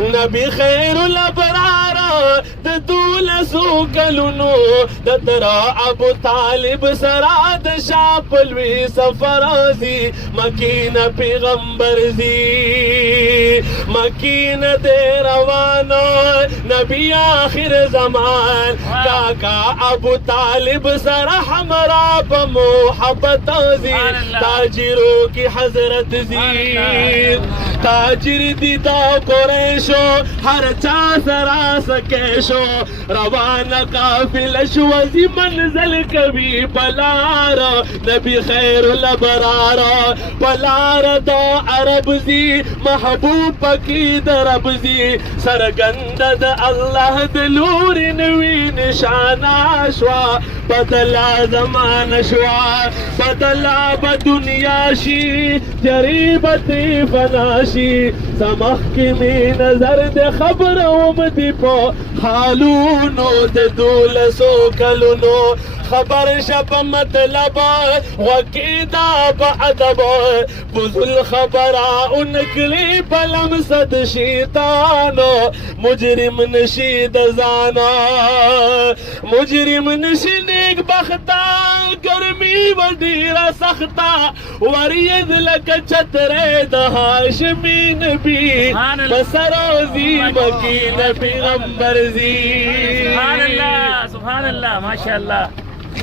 Nabi Khairul Abrar the दूलसो कलुनो the तरा अबू तालिब सराद शापलवी सफराजी मकीन पैगंबर जी मकीन दे रवानो नबी आखिर जमान काका अबू तालिब सरा हमरा बमोहब्बत जी ताजिरों की हजरत जी ताजिर दीदा कुरैशो हर चा सरा सकेशो रवाना काफिल शवजी मंजिल कभी पलार नबी खैरुल अबरार पलार दो अरब जी महबूब की दरब जी सरगंदद अल्लाह दलूर नवी निशाना शवा बदला जमान शवा बदला बदुनिया शी जरीबती फनाशी समख की में नजर दे खबर उमदी पो हालूनो दे दूलसो कलुनो खबर शब मतलब वकीदा बअदब बुजुल खबरा उनकली बलम सद शीतानो मुजरिम नशीद जाना मुजरिम नशी नेक बख्ता गर्मी वडीरा सख्ता वरियद लक छतरे दहाशमीन भी बसरोजी मकीन पैगंबर जी सुभान अल्लाह माशाअल्लाह।